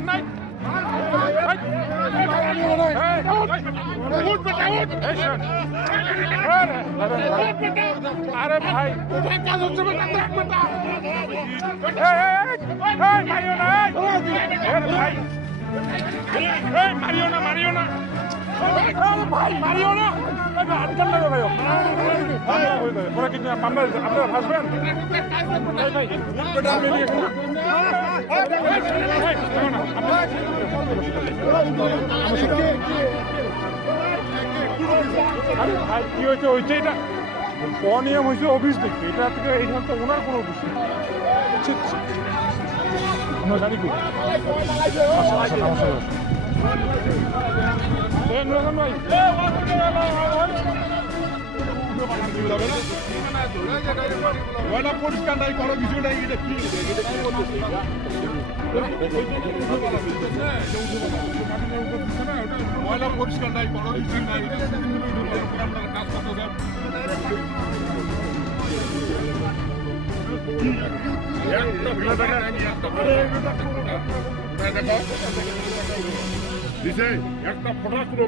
দরকার নাই আরে ভাই মারিও না ভাই মারিও না ভাই মারিও না আটকাল লাগবে ভাই পরে কিন্তু আপনারা ভাসবেন ভাই ভাই কি হয়েছে হয়েছে এটা অনিয়ম হয়েছে অফিস দেখবে এটা থেকে এইখানে তো ওনার কোনো অফিস নেই জানি কি পরিষ্কার নাই কোনো কিছু নাই এটা কি ময়লা পরিষ্কার নাই কোনো কিছু নাই কাজ করতে একটা ফটো